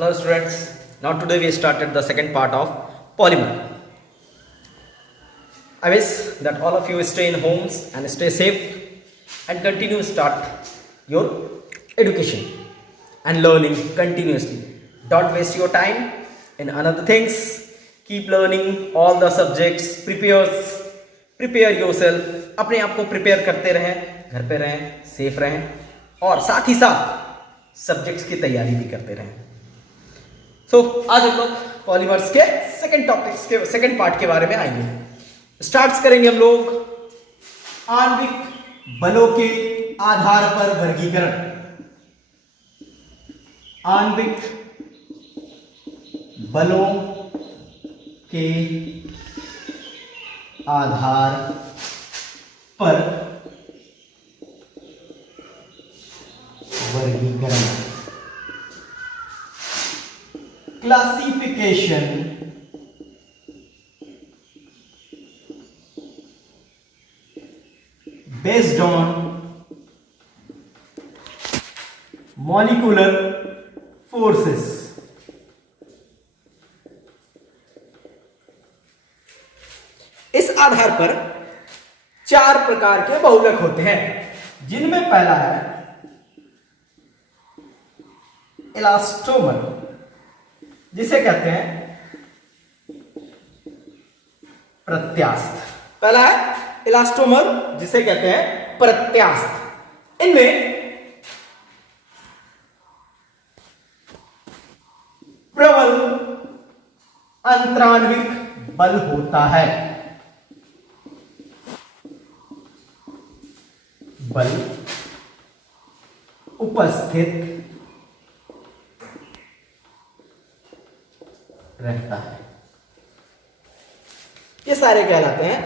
Hello students, now today we started the second part of polymer. I wish that all of you stay in homes and stay safe and continue to start your education and learning continuously. Don't waste your time in another things. Keep learning all the subjects, prepare yourself. अपने आप को prepare करते रहें, घर पे रहें, safe रहें और साथ ही साथ सब्जेक्ट्स की तैयारी भी करते रहें. आज हम लोग पॉलीमर्स के सेकंड पार्ट के बारे में आएंगे. स्टार्ट करेंगे हम लोग आणविक बलों के आधार पर वर्गीकरण. आणविक बलों के आधार पर वर्गीकरण. Classification based on molecular forces. इस आधार पर चार प्रकार के बहुलक होते हैं, जिनमें पहला है इलास्टोमर, जिसे कहते हैं प्रत्यास्थ. पहला है इलास्टोमर, जिसे कहते हैं प्रत्यास्थ. इनमें प्रबल अंतराण्विक बल होता है. बल उपस्थित रहता है. ये सारे कहलाते हैं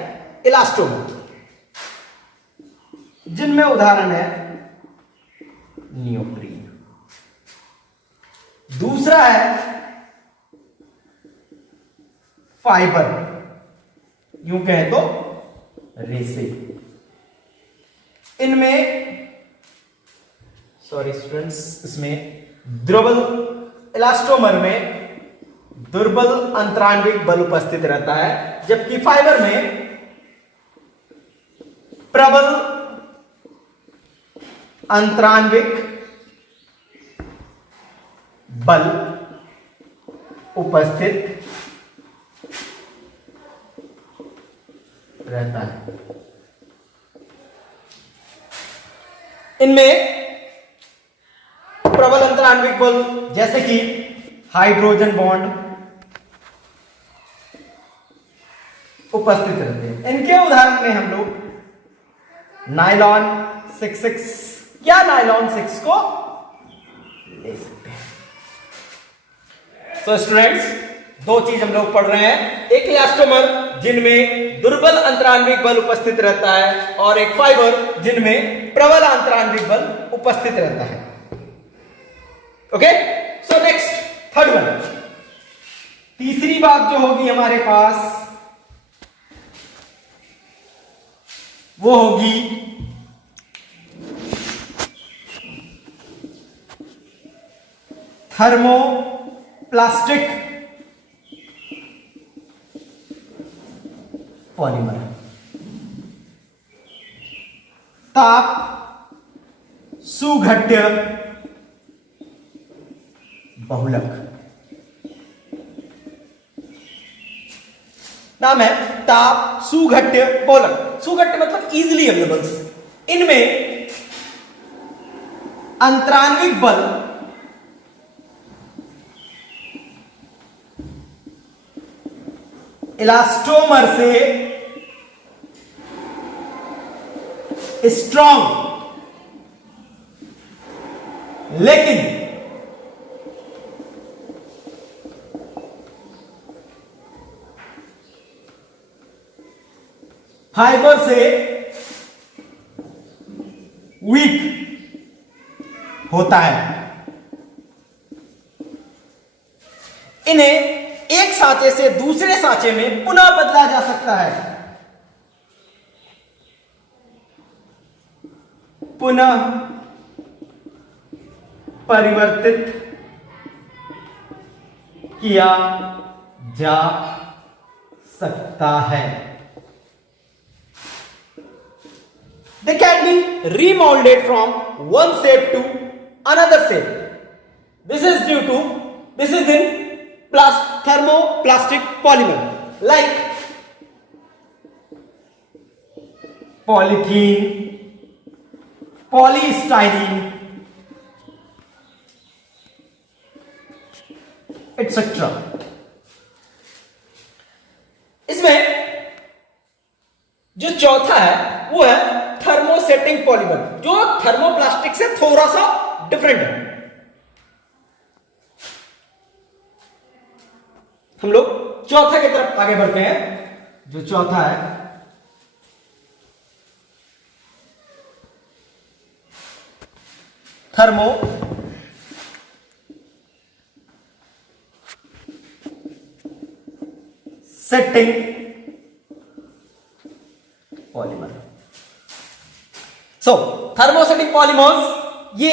इलास्टोमर, जिनमें उदाहरण है नियोप्रीन. दूसरा है फाइबर, यूं कहें तो रेसे. इनमें इसमें दुर्बल इलास्टोमर में दुर्बल अंतराण्विक बल उपस्थित रहता है, जबकि फाइबर में प्रबल अंतराण्विक बल उपस्थित रहता है. इनमें प्रबल अंतराण्विक बल जैसे कि हाइड्रोजन बॉन्ड उपस्थित रहते हैं. इनके उदाहरण में हम लोग नायलॉन 66 या नायलॉन 6 को ले सकते हैं. तो स्टूडेंट्स, दो चीज हम लोग पढ़ रहे हैं, एक इलास्टोमर जिनमें दुर्बल अंतराण्विक बल उपस्थित रहता है और एक फाइबर जिनमें प्रबल अंतराण्विक बल उपस्थित रहता है. Okay, so next third one. तीसरी बात जो होगी हमारे पास वो होगी थर्मोप्लास्टिक पॉलीमर. ताप सुघट्य बहुलक. नाम है ताप सुघट्य बहुलक. सुघट्य मतलब इजिली अवेलेबल. इनमें अंतराण्विक बल इलास्टोमर से स्ट्रॉन्ग, लेकिन फाइबर से वीक होता है. इन्हें एक सांचे से दूसरे सांचे में पुनः बदला जा सकता है. पुनः परिवर्तित किया जा सकता है। They can be remolded from one shape to another shape. This is in thermoplastic polymer like polythene, polystyrene, etc. इसमें जो चौथा है वो है थर्मोसेटिंग पॉलीमर, जो थर्मोप्लास्टिक से थोड़ा सा डिफरेंट है। हम लोग चौथा की तरफ आगे बढ़ते हैं। जो चौथा है thermo setting polymer. Thermosetting polymers ये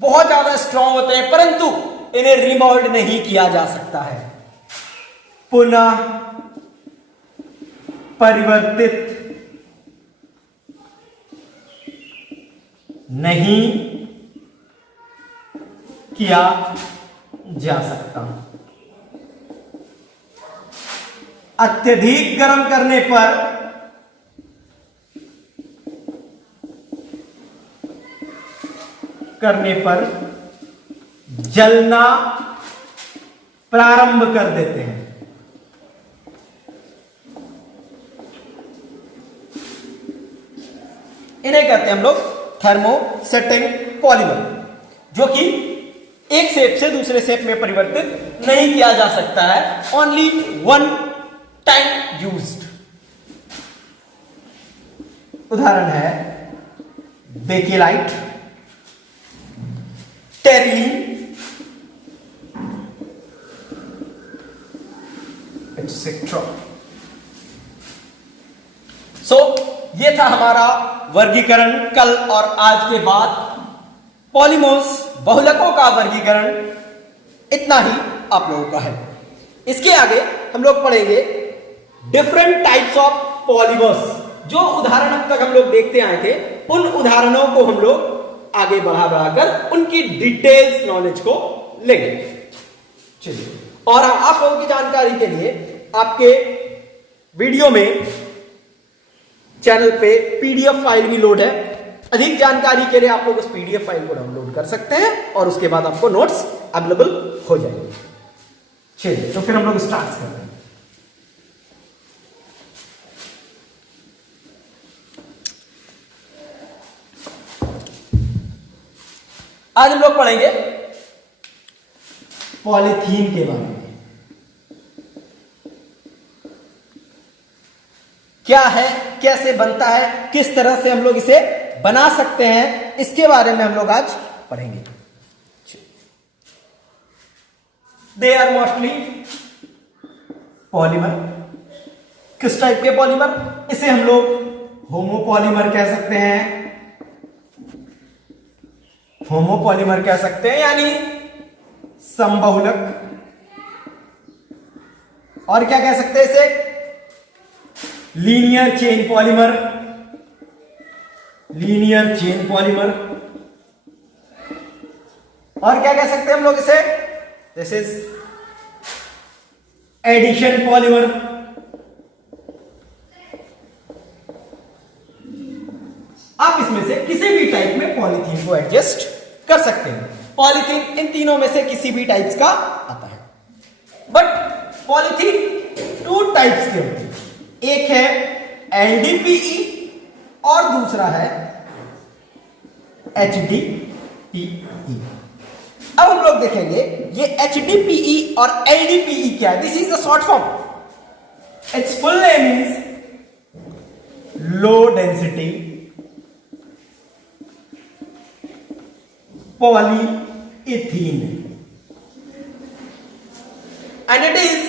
बहुत ज्यादा स्ट्रॉन्ग होते हैं, परंतु इन्हें रिमोल्ड नहीं किया जा सकता है, पुनः परिवर्तित नहीं किया जा सकता। अत्यधिक गर्म करने पर जलना प्रारंभ कर देते हैं। इन्हें कहते हैं हम लोग थर्मोसेटिंग पॉलीमर, जो कि एक शेप से दूसरे शेप में परिवर्तित नहीं किया जा सकता है, ओनली वन टाइम यूज्ड। उदाहरण है बेकेलाइट, टेरिलीन, एटसेट्रा। ये था हमारा वर्गीकरण कल और आज के बाद पॉलीमर्स बहुलकों का वर्गीकरण इतना ही आप लोगों का है। इसके आगे हम लोग पढ़ेंगे डिफरेंट टाइप्स ऑफ पॉलीमर्स। जो उदाहरण अब तक हम लोग देखते आए थे, उन उदाहरणों को हम लोग आगे बढ़ाकर उनकी डिटेल्स नॉलेज को लेंगे। चलिए, और आप लोगों की जानकारी के लिए आपके वीडियो में चैनल पे पीडीएफ फाइल भी लोड है। अधिक जानकारी के लिए आप लोग उस पीडीएफ फाइल को डाउनलोड कर सकते हैं और उसके बाद आपको नोट्स अवेलेबल हो जाएंगे। चलिए, तो फिर हम लोग स्टार्ट कर रहे हैं। आज हम लोग पढ़ेंगे पॉलीथीन के बारे में। क्या है, कैसे बनता है, किस तरह से हम लोग इसे बना सकते हैं, इसके बारे में हम लोग आज पढ़ेंगे। They are mostly polymer. किस टाइप के पॉलीमर? इसे हम लोग होमोपॉलीमर कह सकते हैं। होमोपॉलीमर कह सकते हैं यानी समबहुलक। और क्या कह सकते हैं इसे? Linear chain polymer. Linear chain polymer. और क्या कह सकते हैं हम लोग इसे? This is addition polymer. आप इसमें से किसी भी टाइप में पॉलीथीन को एडजस्ट कर सकते हैं। पॉलीथीन इन तीनों में से किसी भी टाइप्स का आता है। बट पॉलीथीन टू टाइप्स के होते हैं। एक है एलडीपीई और दूसरा है एचडीपीई। अब हम लोग देखेंगे ये एचडीपीई और एलडीपीई क्या है। This is the short form. It's full name is low density polyethylene and it is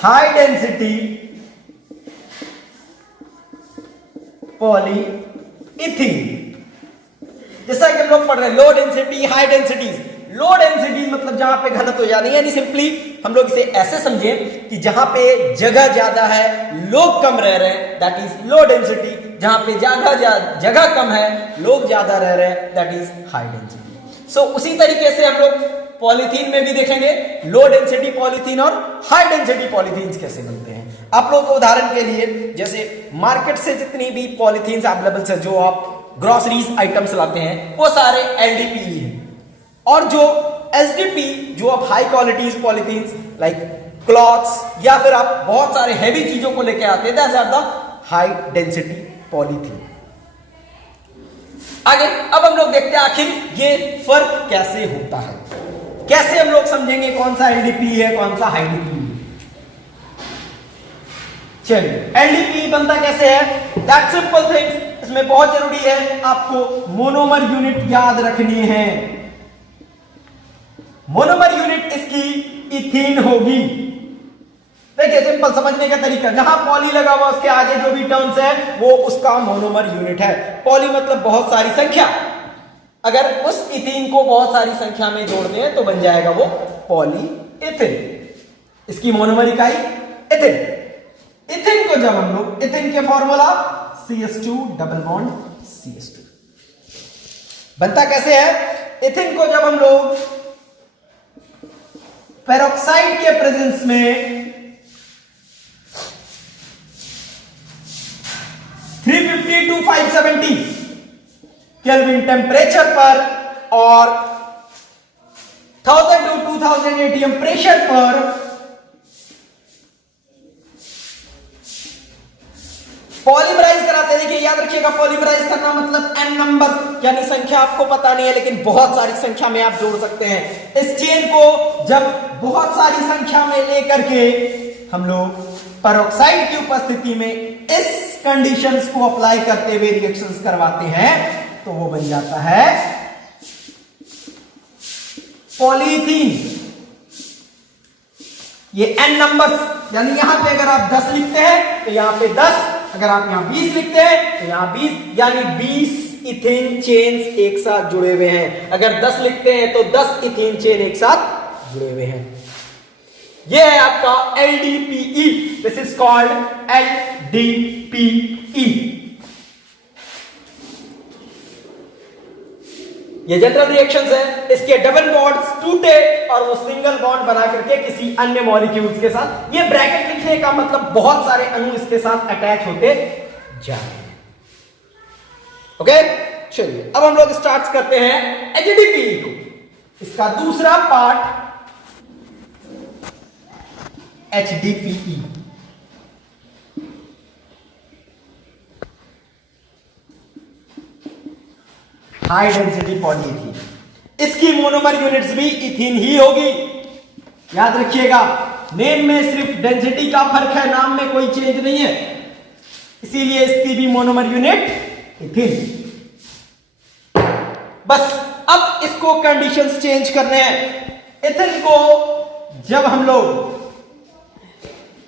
high density polyethylene। जैसा कि हम लोग पढ़ रहे हैं low density high densities, low density मतलब जहां पे घनत्व ज्यादा, यानी सिंपली हम लोग इसे ऐसे समझें कि जहां पे जगह ज्यादा है, लोग कम रह रहे हैं, दैट इज लो डेंसिटी। जहां पे जगह कम है, लोग ज्यादा रह रहे हैं, दैट इज हाई डेंसिटी। सो उसी तरीके से हम लोग पॉलीथीन में भी देखेंगे लो डेंसिटी पॉलीथीन और हाई डेंसिटी पॉलीथीन कैसे बनते हैं। आप लोग को उदाहरण के लिए, जैसे मार्केट से जितनी भी पॉलीथीन अवेलेबल है, जो आप ग्रोसरीज आइटम्स लाते हैं, वो सारे एलडीपीई हैं, और जो एसडीपी, जो आप high qualities polythene like clothes या फिर आप बहुत सारे हैवी चीजों को लेके आते हैं, that's are the high density polythene. आगे अब हम लोग देखते हैं आखिर ये फर्क कैसे होता है, कैसे हम लोग समझेंगे कौन सा एलडीपी है, कौन सा हाई डीपी है। चलिए, एलडीपी बनता कैसे है, दैट सिंपल थिंग्स। इसमें बहुत जरूरी है आपको मोनोमर यूनिट याद रखनी है। मोनोमर यूनिट इसकी इथीन होगी। देखिए सिंपल समझने का तरीका, जहां पॉली लगा हुआ उसके आगे जो भी टर्म्स है वो उसका मोनोमर यूनिट है। पॉली मतलब बहुत सारी संख्या, अगर उस इथीन को बहुत सारी संख्या में जोड़ते हैं तो बन जाएगा वो पॉली इथिन। इसकी मोनोमर इकाई इथिन। इथिन को जब हम लोग, इथिन के formula CH2 double bond CH2 बनता कैसे है, इथिन को जब हम लोग पेरोक्साइड के प्रेजेंस में 350 to 570 केल्विन टेम्परेचर पर और 1000 to 2000 ATM प्रेशर पर पॉलीमराइज कराते हैं। देखिए याद रखिएगा, पॉलीमराइज करना मतलब n नंबर, यानी संख्या आपको पता नहीं है लेकिन बहुत सारी संख्या में आप जोड़ सकते हैं। इस चेन को जब बहुत सारी संख्या में लेकर के हम लोग पेरोक्साइड की उपस्थिति में इस कंडीशंस को अप्लाई करते हुए रिएक्शंस करवाते हैं तो वो बन जाता है पॉलीथीन। ये n नंबर्स, यानी यहां पे अगर आप 10 लिखते हैं तो यहां पे 10, अगर आप यहां 20 लिखते हैं तो यहां 20, यानी 20 इथेन चेन्स एक साथ जुड़े हुए हैं। अगर 10 लिखते हैं तो 10 इथेन चेन एक साथ जुड़े हुए हैं। यह है आपका LDPE, this is called LDPE। ये जनरल रिएक्शंस है, इसके डबल बॉन्ड्स टूटे और वो सिंगल बॉन्ड बना करके किसी अन्य मॉलिक्यूल्स के साथ, ये ब्रैकेट लिखने का मतलब बहुत सारे अणु इसके साथ अटैच होते जा रहे हैं। ओके, चलिए अब हम लोग स्टार्ट करते हैं HDPE को। इसका दूसरा part HDPE। High density polyethene. इसकी मोनोमर यूनिट्स भी इथीन ही होगी। याद रखिएगा, नेम में सिर्फ डेंसिटी का फर्क है, नाम में कोई चेंज नहीं है, इसीलिए इसकी भी मोनोमर यूनिट इथीन। बस अब इसको कंडीशंस चेंज करने हैं। इथिन को जब हम लोग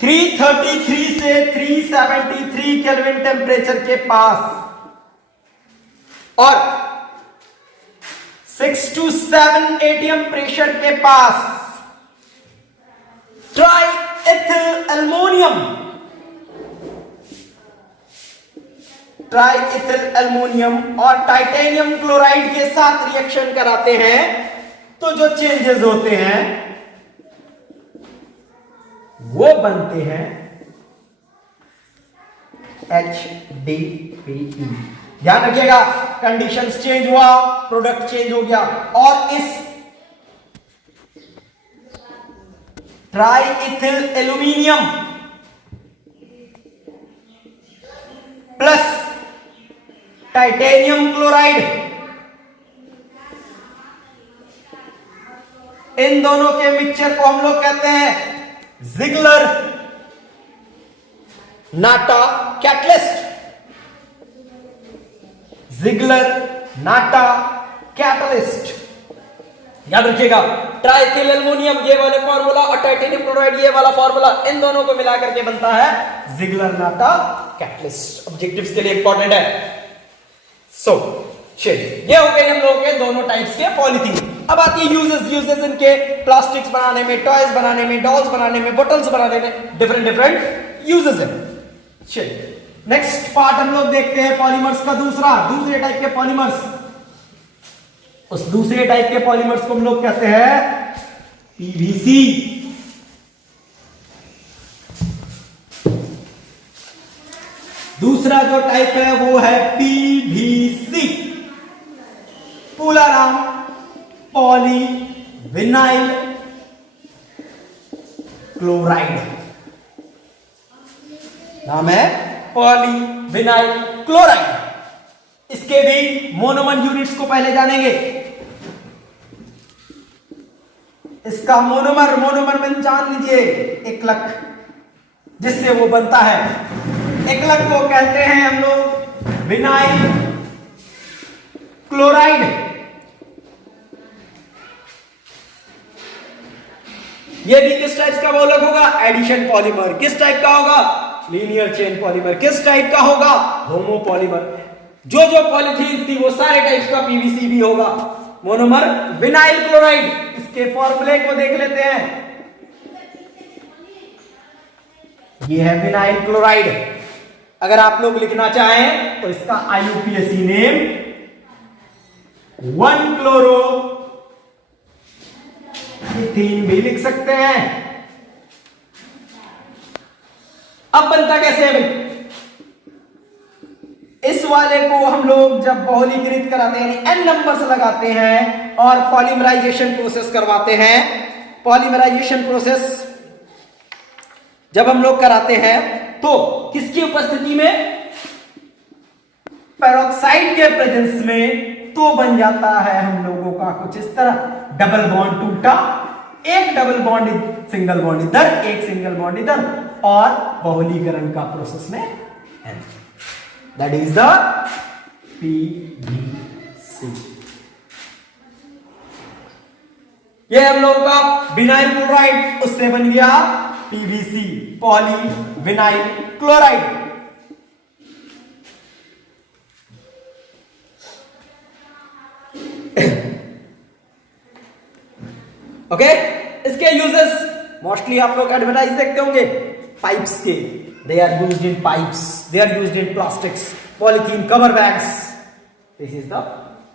333 से 373 केल्विन टेम्परेचर के पास और 6 to 7 ATM प्रेशर के पास ट्राइएथिल एल्युमिनियम और टाइटेनियम क्लोराइड के साथ रिएक्शन कराते हैं तो जो चेंजेस होते हैं वो बनते हैं HDPE। ध्यान रखिएगा, कंडीशंस चेंज हुआ, प्रोडक्ट चेंज हो गया, और इस ट्राइएथिल एल्युमिनियम प्लस टाइटेनियम क्लोराइड, इन दोनों के मिक्सचर को हम लोग कहते हैं जिगलर नाटा कैटलिस्ट। जिगलर नाटा कैटलिस्ट, याद रखिएगा, ट्राइएथिल एल्युमिनियम ये वाले फॉर्मूला और टाइटेनियम क्लोराइड ये वाला फॉर्मूला, इन दोनों को मिलाकर के बनता है जिगलर नाटा कैटलिस्ट। ऑब्जेक्टिव्स के लिए इंपॉर्टेंट है। सो चलिए, ये हो गए हम लोगों के दोनों टाइप्स के पॉलीथीन। अब आती है यूजेस। यूजेस इनके प्लास्टिक्स बनाने में, टॉयज बनाने में, डॉल्स बनाने में, बोटल्स बनाने में, डिफरेंट डिफरेंट यूजेस है। चलिए नेक्स्ट पार्ट हम लोग देखते हैं पॉलीमर्स का दूसरे टाइप के पॉलीमर्स। उस दूसरे टाइप के पॉलीमर्स को हम लोग कहते हैं पीवीसी। दूसरा जो टाइप है वो है पीवीसी, पूरा नाम पॉली विनाइल क्लोराइड, नाम है पॉली विनाइल क्लोराइड। इसके भी मोनोमर यूनिट्स को पहले जानेंगे। इसका मोनोमर में जान लीजिए एकलक, जिससे वो बनता है। एकलक को कहते हैं हम लोग विनाइल क्लोराइड। ये भी किस टाइप का बोलक होगा? Addition polymer. किस टाइप का होगा? Linear chain polymer. किस टाइप का होगा? होमो पॉलीमर। जो पॉलीथीन थी वो सारे टाइप्स का पीवीसी भी होगा। Monomer vinyl chloride. इसके फॉर्मूले को देख लेते हैं। ये है विनाइल क्लोराइड। अगर आप लोग लिखना चाहें तो इसका IUPAC नेम 1-क्लोरो इथीन भी लिख सकते हैं। अब बनता कैसे है भाई? इस वाले को हम लोग जब बहुलीकृत कराते हैं, यानी n नंबर्स लगाते हैं और पॉलीमराइजेशन प्रोसेस करवाते हैं। पॉलीमराइजेशन प्रोसेस जब हम लोग कराते हैं तो किसकी उपस्थिति में? पेरोक्साइड के प्रेजेंस में, तो बन जाता है हम लोगों का कुछ इस तरह। डबल बॉन्ड टूटा, एक डबल बॉन्ड सिंगल बॉन्ड इधर, एक सिंगल बॉन्ड इधर, और बहुलीकरण का प्रोसेस में N। That is the PVC। ये हम लोग का विनाइल क्लोराइड, उससे बन गया PVC, poly vinyl chloride. Okay, इसके यूजेस मोस्टली आप लोग एडवर्टाइज देखते होंगे पाइप्स के। They are used in pipes, they are used in plastics, polythene cover bags. This is the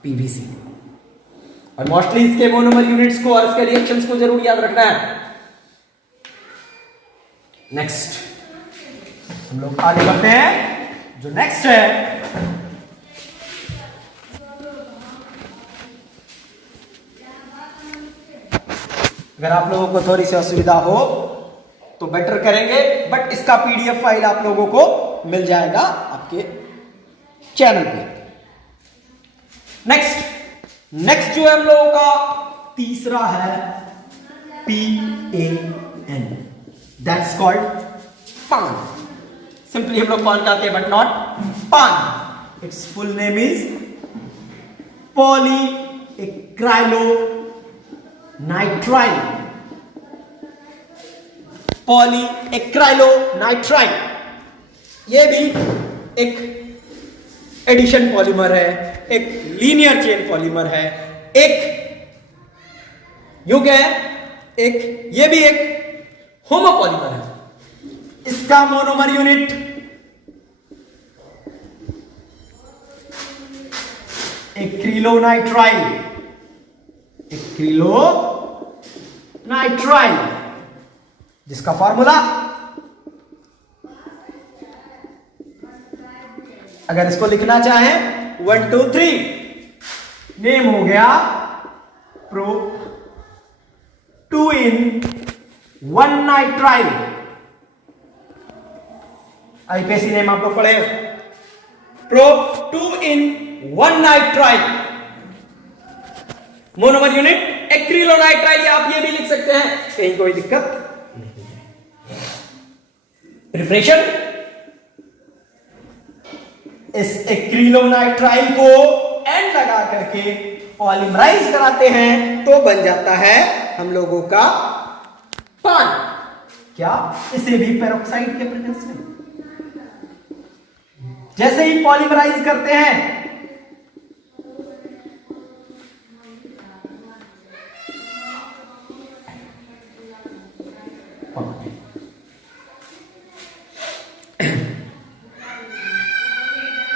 PVC. और मोस्टली इसके मोनोमर यूनिट्स को और इसके रिएक्शंस को जरूर याद रखना है। नेक्स्ट हम लोग आगे बढ़ते हैं। जो नेक्स्ट है, अगर आप लोगों को थोड़ी सी असुविधा हो तो बेटर करेंगे, बट इसका PDF फाइल आप लोगों को मिल जाएगा आपके चैनल पे। नेक्स्ट जो है हम लोगों का तीसरा है PAN, दैट्स कॉल्ड पान। सिंपली हम लोग पान कहते हैं, but not PAN. Its full name is polyacrylonitrile. Polyacrylonitrile ये भी एक एडिशन पॉलीमर है, एक लीनियर चेन पॉलीमर है, एक युग है, एक ये भी एक होमो पॉलीमर है। इसका मोनोमर यूनिट एक्रिलोनाइट्राइल, जिसका फॉर्मूला अगर इसको लिखना चाहें 1 2 3, नेम हो गया pro 2 in 1 nitrile. IUPAC name आप लोग पढ़े, pro 2 in 1 nitrile. Monomer unit acrylonitrile, आप ये भी लिख सकते हैं, कहीं कोई दिक्कत नहीं है। प्रिपरेशन, इस एक्रिलोनाइट्राइल को N लगा करके पॉलीमराइज कराते हैं तो बन जाता है हम लोगों का पान। क्या? इसे भी पेरोक्साइड के प्रेजेंस में जैसे ही पॉलीमराइज करते हैं पान।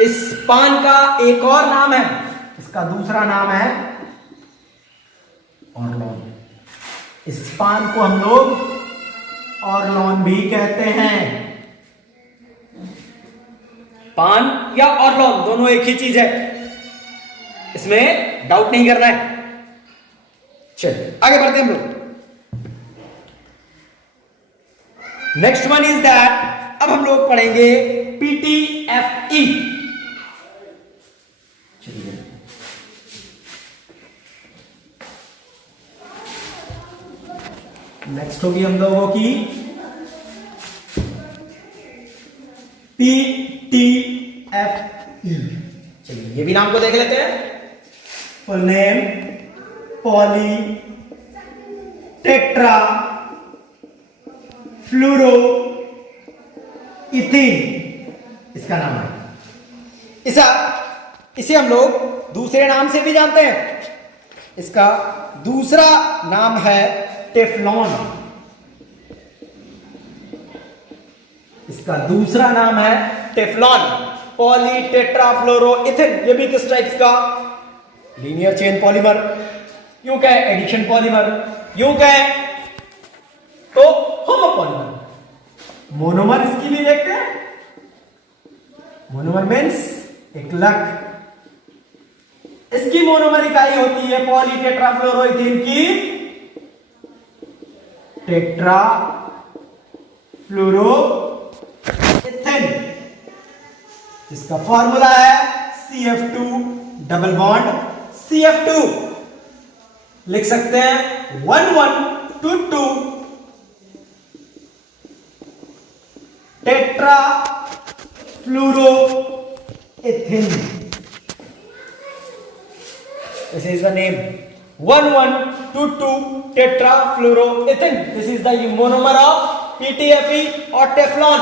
इस पान का एक और नाम है, इसका दूसरा नाम है ऑर्लोन। इस पान को हम लोग ऑर्लोन भी कहते हैं। पान या ऑर्लोन दोनों एक ही चीज है, इसमें डाउट नहीं करना है। चलिए आगे बढ़ते हैं हम लोग। नेक्स्ट वन इज दैट, अब हम लोग पढ़ेंगे PTFE। चलिए नेक्स्ट होगी हम लोगों की PTFE। चलिए ये भी नाम को देख लेते हैं। Full name poly tetra fluoro ethene, इसका नाम है। इसे हम लोग दूसरे नाम से भी जानते हैं। इसका दूसरा नाम है टेफ्लॉन। इसका दूसरा नाम है टेफ्लॉन, पॉली टेट्राफ्लोरो इथिन। ये भी किस टाइप का? लीनियर चेन पॉलीमर, यूं कहे एडिशन पॉलीमर, यूं कहे तो होमोपॉलीमर। मोनोमर इसकी भी देखते हैं। मोनोमर मीन्स एक लक। इसकी मोनोमर इकाई होती है पॉली टेट्राफ्लोरोइथीन की टेट्रा फ्लोरो इथिन। इसका फॉर्मूला है CF2 डबल बॉन्ड CF2। लिख सकते हैं 1122 tetra fluoro इथिन। This is the name 1122 tetrafluoroethane. This is the monomer of PTFE or Teflon.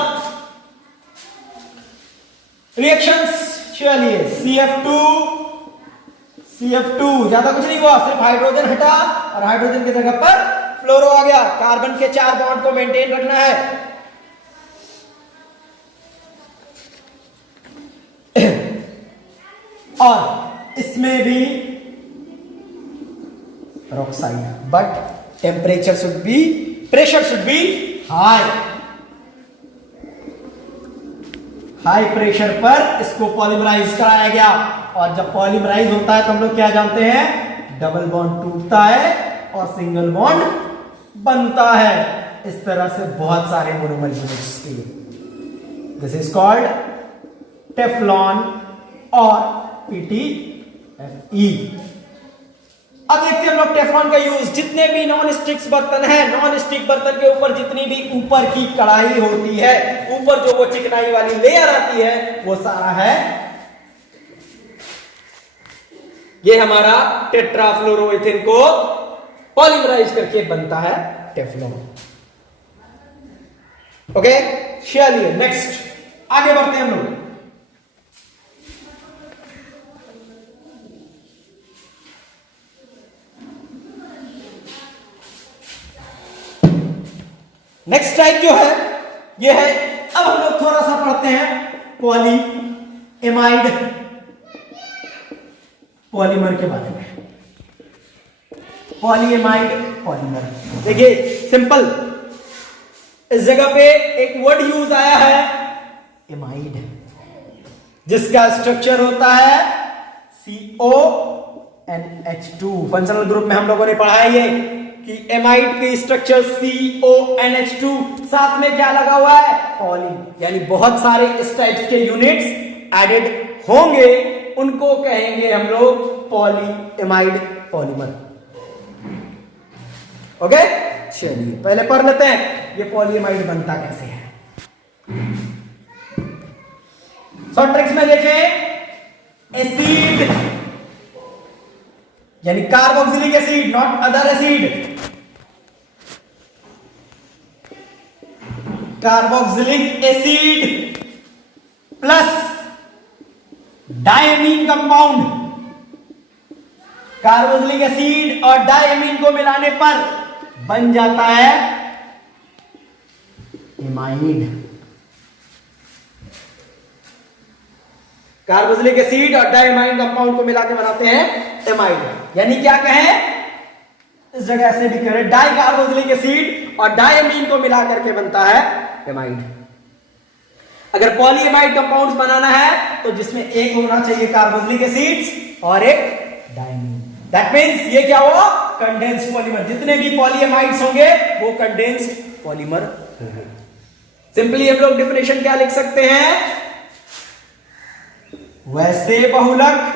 Reactions चलिए CF2 ज्यादा कुछ नहीं हुआ, सिर्फ हाइड्रोजन हटा और हाइड्रोजन की जगह पर फ्लोरो आ गया। कार्बन के 4 बॉन्ड को मेंटेन रखना है। और इसमें भी peroxide, but temperature should be, pressure should be high. High pressure पर इसको पॉलीमराइज कराया गया, और जब पॉलीमराइज होता है तो हम लोग क्या जानते हैं? डबल बॉन्ड टूटता है और सिंगल बॉन्ड बनता है। इस तरह से बहुत सारे मोनोमर यूनिट्स के लिए दिस इज कॉल्ड टेफ्लॉन और PTFE। अब देखते हैं हम लोग टेफ्लॉन का यूज। जितने भी नॉन स्टिक बर्तन है, नॉन स्टिक बर्तन के ऊपर जितनी भी ऊपर की कढ़ाई होती है, ऊपर जो वो चिकनाई वाली लेयर आती है, वो सारा है ये हमारा टेट्राफ्लोरोइथिन को पॉलीमराइज करके बनता है टेफ्लॉन। ओके चलिए नेक्स्ट आगे बढ़ते हैं हम लोग। नेक्स्ट टाइप जो है ये है, अब हम लोग थोड़ा सा पढ़ते हैं पॉलीएमाइड पॉलीमर के बारे में। पॉलीएमाइड पॉलीमर देखिए सिंपल, इस जगह पे एक वर्ड यूज आया है एमाइड, जिसका स्ट्रक्चर होता है CONH2। फंक्शनल ग्रुप में हम लोगों ने पढ़ा है ये कि एमाइड की स्ट्रक्चर CONH2, साथ में क्या लगा हुआ है? पॉली। यानी बहुत सारे इस टाइप के यूनिट्स एडेड होंगे, उनको कहेंगे हम लोग पॉलीएमाइड पॉलीमर। ओके चलिए पहले पढ़ लेते हैं ये पॉलीएमाइड बनता कैसे है। शॉर्ट ट्रिक्स में देखें, एसिड यानी carboxylic acid, not other acid. Carboxylic acid plus diamine compound. Carboxylic acid और डायमीन को मिलाने पर बन जाता है एमाइड। कार्बोक्सिलिक एसिड और डायमाइन कंपाउंड को मिला के बनाते हैं एमाइड। यानी क्या कहें, इस जगह से भी करें, डाई कार्बोक्सिलिक एसिड और डायमीन को मिला करके बनता है एमाइड। अगर पॉलीएमाइड कंपाउंड्स बनाना है तो जिसमें एक होना चाहिए कार्बोक्सिलिक एसिड्स और एक डायमीन। दैट मींस ये क्या हुआ, कंडेंस्ड पॉलीमर। जितने भी पॉलीएमाइड्स होंगे वो कंडेंस्ड पॉलीमर होंगे। सिंपली हम लोग डेफिनेशन क्या लिख सकते हैं, वैसे बहुलक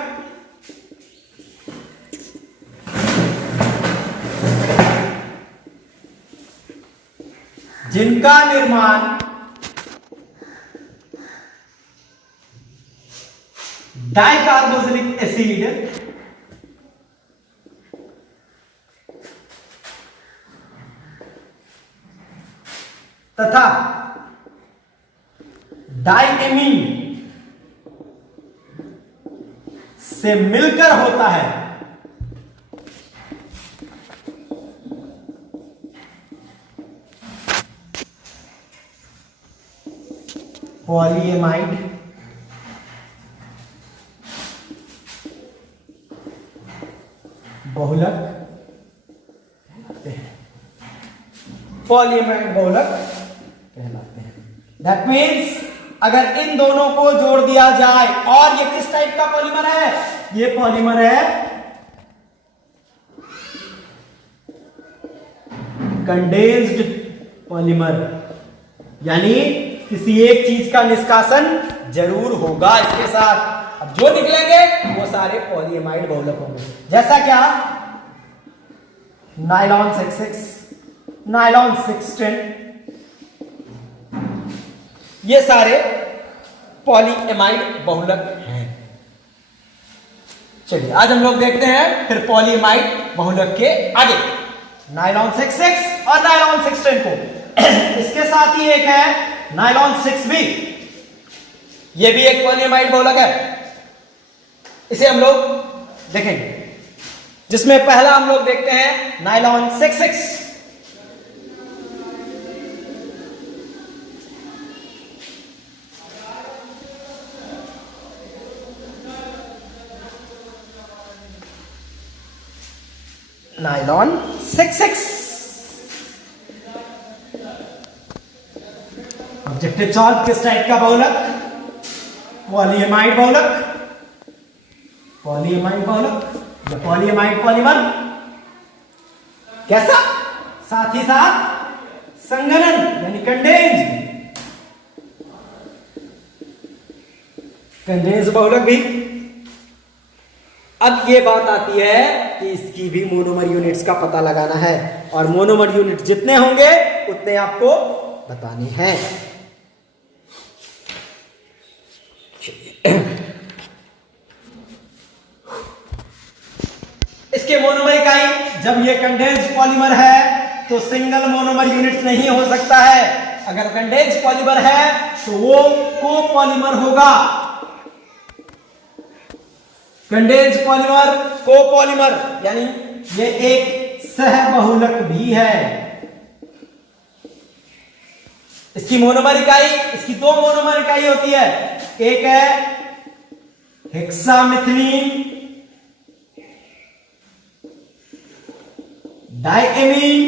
जिनका निर्माण डाइकार्बोक्सिलिक एसिड तथा डायमीन से मिलकर होता है, पॉलीएमाइड बहुलक कहलाते हैं। पॉलीएमाइड बहुलक कहलाते हैं। दैट मीन्स अगर इन दोनों को जोड़ दिया जाए, और ये किस टाइप का पॉलीमर है, ये पॉलीमर है कंडेंस्ड पॉलीमर, यानी किसी एक चीज का निष्कासन जरूर होगा इसके साथ। अब जो निकलेंगे वो सारे पॉलीएमाइड बहुलक होंगे। जैसा क्या, नायलॉन 66, नायलॉन 610, ये सारे पॉलीएमाइड बहुलक हैं। चलिए आज हम लोग देखते हैं फिर पॉलीएमाइड बहुलक के आगे, नायलॉन 66 और नायलॉन 610 को। इसके साथ ही एक है नायलॉन 6B, ये भी एक पॉलीएमाइड बहुलक है। इसे हम लोग देखेंगे, जिसमें पहला हम लोग देखते हैं नायलॉन 66। नायलॉन 66 ऑब्जेक्टिव सॉल्व किस टाइप का बहुलक, पॉलीएमाइड बहुलक, पॉलीएमाइड बहुलक, पॉलीएमाइड पॉलीमर कैसा, साथ ही साथ संघनन यानी कंडेंस्ड, कंडेंस्ड बहुलक भी। अब ये बात आती है कि इसकी भी मोनोमर यूनिट्स का पता लगाना है, और मोनोमर यूनिट जितने होंगे उतने आपको बताने हैं। इसके मोनोमर इकाई, जब ये कंडेंस्ड पॉलीमर है तो सिंगल मोनोमर यूनिट्स नहीं हो सकता है। अगर कंडेंस्ड पॉलीमर है तो वो कोपॉलीमर होगा। कंडेंस्ड पॉलीमर कोपॉलीमर, यानी ये एक सहबहुलक भी है। इसकी मोनोमर इकाई, इसकी दो मोनोमर इकाई होती है, एक है हेक्सामिथिलीन डायमीन,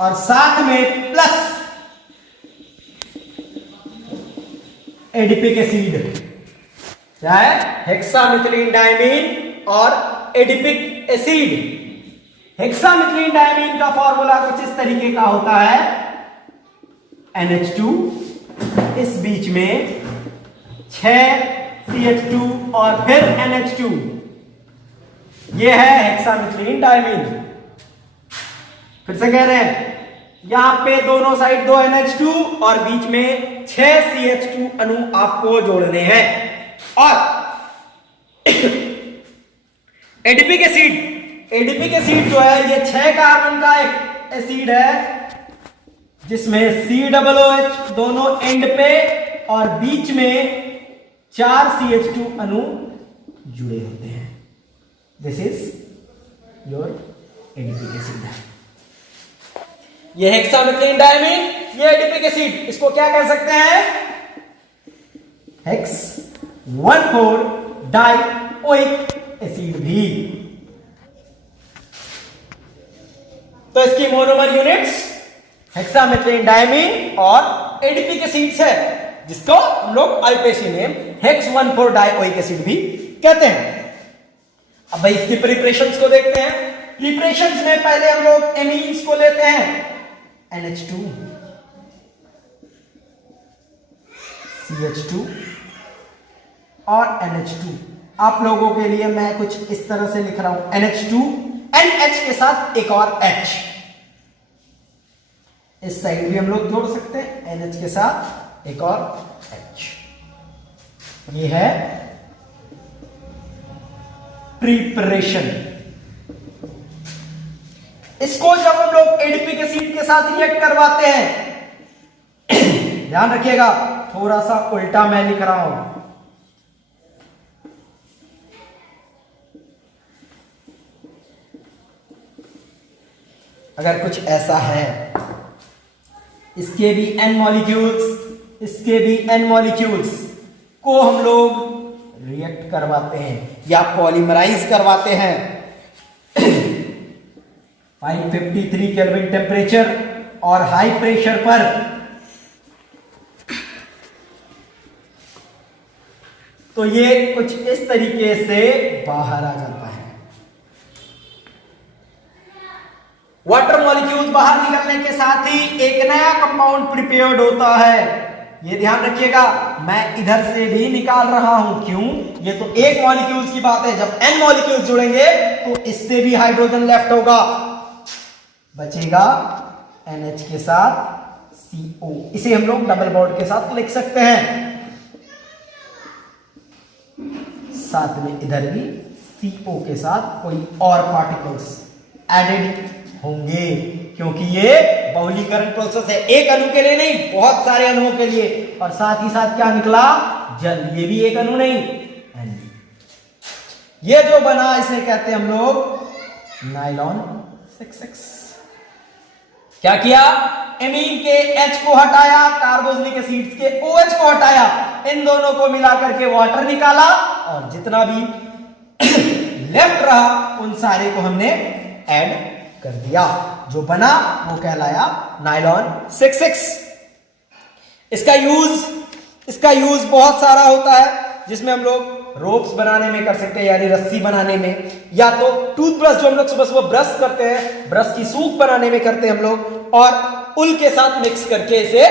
और साथ में प्लस एडिपिक एसिड। क्या है, हेक्सामिथिलीन डायमीन और एडिपिक एसिड। हेक्सामिथिलीन डायमीन का फॉर्मूला कुछ इस तरीके का होता है, NH2, इस बीच में 6 CH2 और फिर NH2, ये है हेक्सामिथिलीन डायमीन। फिर से कह रहे हैं, यहां पे दोनों साइड 2 NH2 और बीच में 6 CH2 अणु आपको जोड़ने हैं। और एडिपिक एसिड, एडिपिक एसिड जो है ये 6 कार्बन का एक एसिड है, जिसमें COOH दोनों एंड पे और बीच में 4 CH2 अणु जुड़े होते हैं। This is your adipic acid. ये हेक्सामेथिलीन डायमीन, ये एडीपिक एसिड, इसको क्या कह सकते हैं? हेक्स 1,4 डाइओइक एसिड भी। तो इसकी मोनोमर यूनिट्स हेक्सामेथिलीन डायमीन और एडीपिक एसिड्स है, जिसको हम लोग IUPAC name hex 1,4 dioic acid भी कहते हैं। अब भाई इसकी प्रिपरेशंस को देखते हैं। प्रिपरेशंस में पहले हम लोग एमीन्स को लेते हैं, NH2 CH2 और NH2। आप लोगों के लिए मैं कुछ इस तरह से लिख रहा हूं, NH2 NH के साथ एक और H। इस साइड भी हम लोग जोड़ सकते हैं, NH के साथ एक और H। ये है प्रिपरेशन। इसको जब हम लोग एडीपिक एसिड के साथ रिएक्ट करवाते हैं, ध्यान रखिएगा थोड़ा सा उल्टा मैं लिख रहा हूं। अगर कुछ ऐसा है, इसके भी n मॉलिक्यूल्स, इसके भी n मॉलिक्यूल्स को हम लोग रिएक्ट करवाते हैं या पॉलीमराइज करवाते हैं 553 केल्विन टेम्परेचर और हाई प्रेशर पर, तो ये कुछ इस तरीके से बाहर आ जाता है। वाटर मॉलिक्यूल्स बाहर निकलने के साथ ही एक नया कंपाउंड प्रिपेयर्ड होता है। ये ध्यान रखिएगा, मैं इधर से भी निकाल रहा हूं। क्यों? ये तो एक मॉलिक्यूल्स की बात है, जब n मॉलिक्यूल्स जुड़ेंगे तो इससे भी हाइड्रोजन लेफ्ट होगा, बचेगा NH के साथ CO। इसे हम लोग डबल बॉन्ड के साथ लिख सकते हैं। साथ में इधर भी CO के साथ कोई और पार्टिकल्स एडेड होंगे, क्योंकि ये बहुलीकरण प्रोसेस है, एक अणु के लिए नहीं, बहुत सारे अणुओं के लिए। और साथ ही साथ क्या निकला? जल। ये भी एक अणु नहीं, ये जो बना इसे कहते हैं हम लोग नाइलॉन 6,6। क्या किया? एमीन के H को हटाया, कार्बोक्सिलिक एसिड्स के OH को हटाया, इन दोनों को मिलाकर के वाटर निकाला और जितना भी लेफ्ट रहा उन सारे को हमने ऐड कर दिया। जो बना वो कहलाया नाइलॉन 6,6। इसका यूज बहुत सारा होता है, जिसमें हम लोग रोप्स बनाने में कर सकते हैं, यानी रस्सी बनाने में, या तो टूथब्रश जो हम लोग सुबह सुबह ब्रश करते हैं, ब्रश की सूख बनाने में करते हैं हम लोग, और उल के साथ मिक्स करके इसे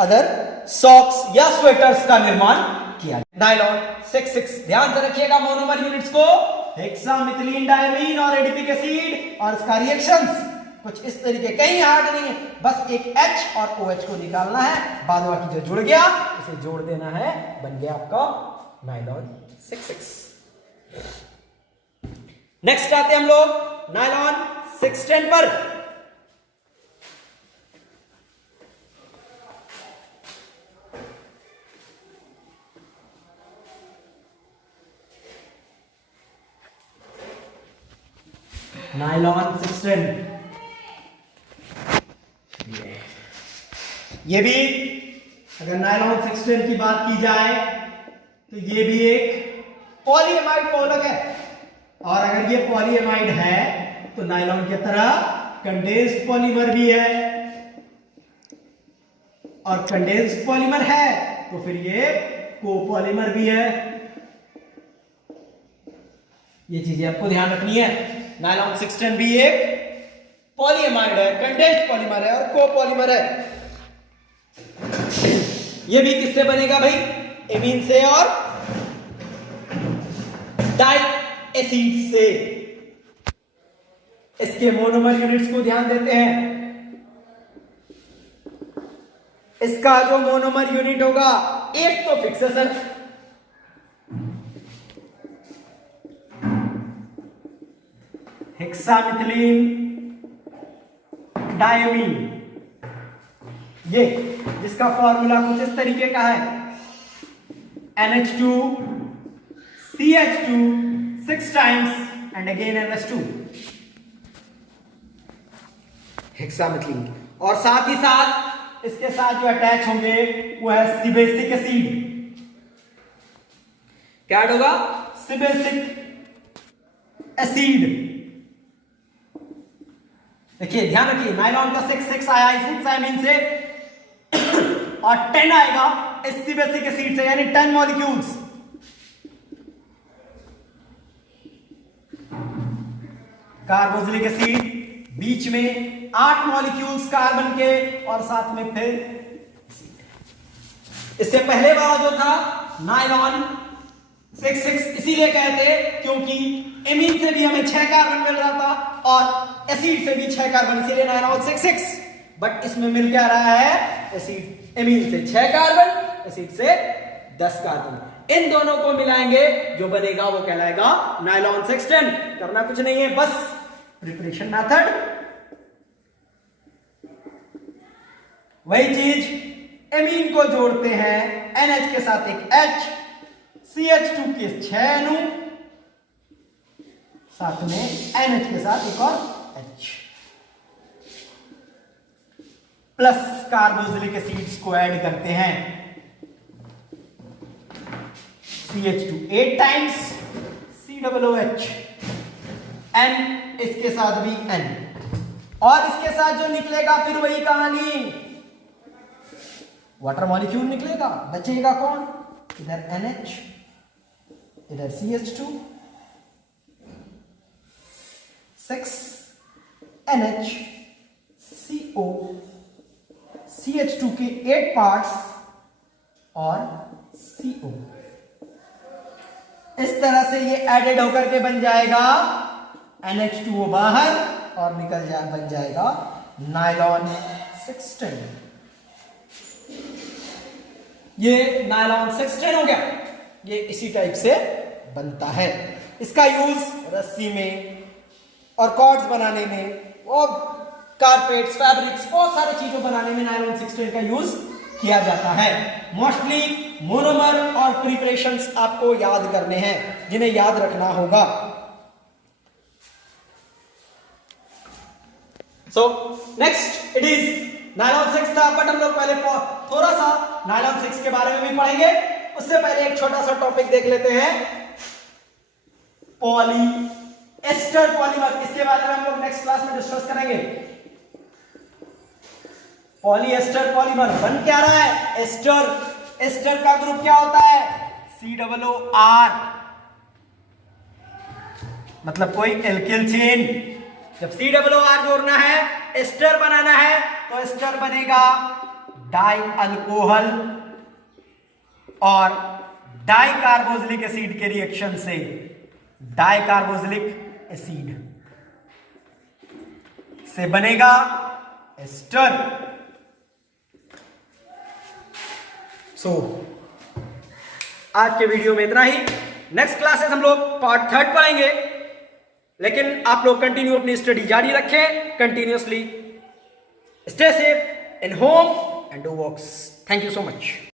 अदर सॉक्स या स्वेटर्स का निर्माण किया। नाइलॉन 6,6। ध्यान से रखिएगा मोनोमर यूनिट्स को, हेक्सामेथिलीन डायमीन और एडीपिक एसिड, और इसका रिएक्शंस कुछ इस तरीके, कहीं हार्ड नहीं है, बस एक H और OH को निकालना है, बाद बाकी जो जुड़ गया उसे जोड़ देना है, बन गया आपका नाइलॉन 6,6। नेक्स्ट आते हैं हम लोग नाइलॉन 6,10 पर। नाइलॉन 6,10 ये भी, अगर नाइलॉन 6,10 की बात की जाए तो ये भी एक पॉलीएमाइड पॉलक है, और अगर ये पॉलीएमाइड है तो नाइलॉन की तरह कंडेंस्ड पॉलीमर भी है, और कंडेंस्ड पॉलीमर है तो फिर ये कोपॉलीमर भी है। ये चीजें आपको ध्यान रखनी है। नाइलॉन 6,10 भी एक पॉलीएमाइड है, कंडेंस्ड पॉलीमर है और कोपॉलीमर है। ये भी किससे बनेगा भाई? एमीन से और डाई एसिड से। इसके मोनोमर यूनिट्स को ध्यान देते हैं। इसका जो मोनोमर यूनिट होगा, एक तो फिक्स है सर, हेक्सामेथिलीन डायमीन, ये जिसका फॉर्मूला कुछ इस तरीके का है, NH2 CH2 6 times and again NH2, hexamethylene. और साथ ही साथ इसके साथ जो अटैच होंगे वो है सिबेसिक एसिड। क्या ऐड होगा? सिबेसिक एसिड। देखिए ध्यान रखिए, नायलॉन का 6 आया, 6 एमीन से और 10 आएगा इस सिबेसिक एसिड से, यानी 10 मॉलिक्यूल्स। कार्बोक्सिलिक एसिड बीच में 8 मॉलिक्यूल्स कार्बन के और साथ में फिर इससे पहले वाला जो था नायलॉन 6 इसीलिए कहते क्योंकि एमीन से भी हमें 6 कार्बन मिल रहा था और एसिड से भी 6 कार्बन, इसीलिए नायलॉन 6। बट इसमें मिल क्या रहा है? एसिड, एमीन से 6 कार्बन, एसिड से 10 कार्बन। इन दोनों को मिलाएंगे, जो बनेगा वो कहलाएगा नायलॉन 610। करना कुछ नहीं है, बस प्रिपरेशन मेथड। वही चीज एमीन को जोड़ते हैं NH के साथ एक H, CH2 के 6 अणु, साथ में NH के साथ एक और H, प्लस कार्बोक्सिलिक एसिड्स को ऐड करते हैं। CH2 8 टाइम्स, COOH, N इसके साथ भी N, और इसके साथ जो निकलेगा फिर वही कहानी, वाटर मॉलिक्यूल निकलेगा। बचेगा कौन? इधर NH, इधर CH2, 6 NH, CO, CH2 के 8 पार्ट्स और CO। इस तरह से ये एडेड होकर के बन जाएगा NH2O बाहर और बन जाएगा नायलॉन 610। ये नायलॉन 610 हो गया। ये इसी टाइप से बनता है। इसका यूज रस्सी में और कॉर्ड्स बनाने में और कारपेट्स, फैब्रिक्स, बहुत सारी चीजों बनाने में नायलॉन 610 का यूज किया जाता है। मोस्टली मोनोमर और प्रिपरेशंस आपको याद करने हैं, जिन्हें याद रखना होगा। So next it is nylon 6 था, बट हम लोग पहले थोड़ा सा नायलॉन 6 के बारे में भी पढ़ेंगे। उससे पहले एक छोटा सा टॉपिक देख लेते हैं, पॉलीएस्टर पॉलीमर। इसके बारे में हम लोग नेक्स्ट क्लास में डिस्कस करेंगे। पॉलीएस्टर पॉलीमर बन क्या रहा है? एस्टर। एस्टर का ग्रुप क्या होता है? COOR, मतलब कोई एल्किल चेन। जब COOR जोड़ना है, एस्टर बनाना है, तो एस्टर बनेगा डाई अल्कोहल और डाई कार्बोक्सिलिक एसिड के रिएक्शन से डाई कार्बोक्सिलिक एसिड से बनेगा एस्टर। आज के वीडियो में इतना ही। नेक्स्ट क्लासेस हम लोग पार्ट 3 पढ़ेंगे, लेकिन आप लोग कंटिन्यू अपनी स्टडी जारी रखें, continuously stay safe in home and do works. Thank you so much.